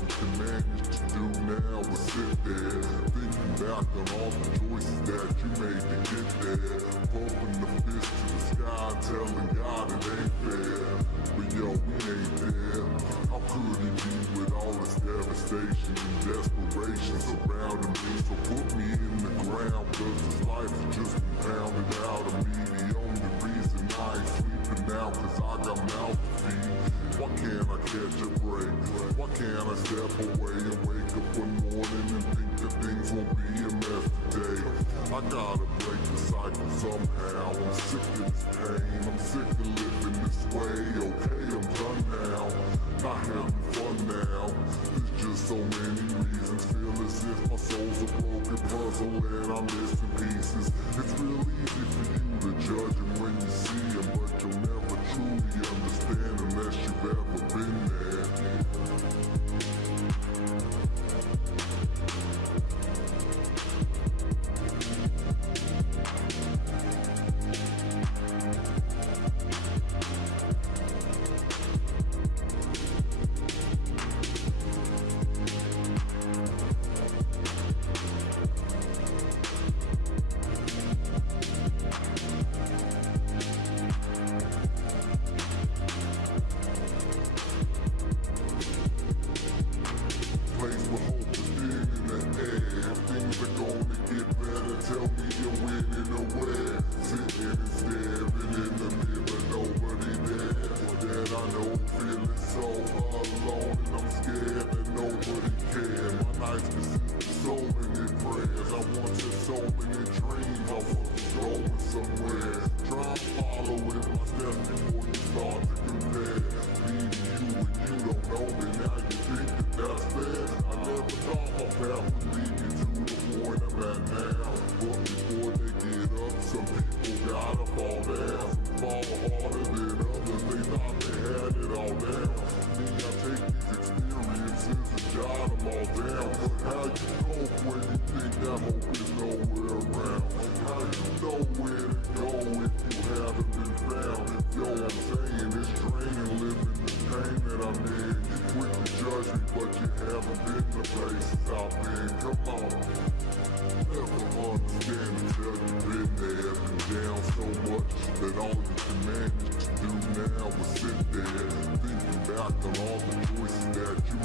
you can manage to do now is sit there, thinking back on all the choices that you made to get there. Pumping the fist to the sky, telling God it ain't fair. But yo, we ain't there. How could he be with all this devastation and desperation surrounding me? So put me in the ground, cause this life has just been pounded out of me. The only reason I ain't sleeping now, cause I got mouth to feed. Why can't I catch a break? Why can't I step away and wake up one morning and think that things won't be a mess today? I gotta break the cycle somehow. I'm sick of this pain, I'm sick of living this way. Okay, I'm done now, not having fun now. There's just so many reasons. Feel as if my soul's a broken puzzle and I'm missing pieces. It's real easy for you to judge him when you see him, but you'll never truly understand unless you've ever been there. Place with hope is in the air. Things are gonna get better. Tell me you're winning or where. Sitting and staring in the mirror, nobody there. That I know, feeling so alone, and I'm scared that nobody cares. My nights consist of so many prayers. I wanted so many dreams. I was going somewhere. Try and follow in my steps before you start to compare me to you, and you don't know me. Now you think that that's fair. I never thought my path would lead me to the point I'm at now. But before they get up, some people gotta fall down. Some fall harder than others, they thought they had it all down. Me, I take these experiences and jot them all down. But how you cope when you think that hope is nowhere around? How you know where to go if you haven't been found? Yo, I'm saying it's draining living the pain that I'm in. You quick to judge me, but you haven't been the places I've been. Come on, never understand until you've been there. Been down so much that all you can manage to do now is sit there, thinking back on all the choices that you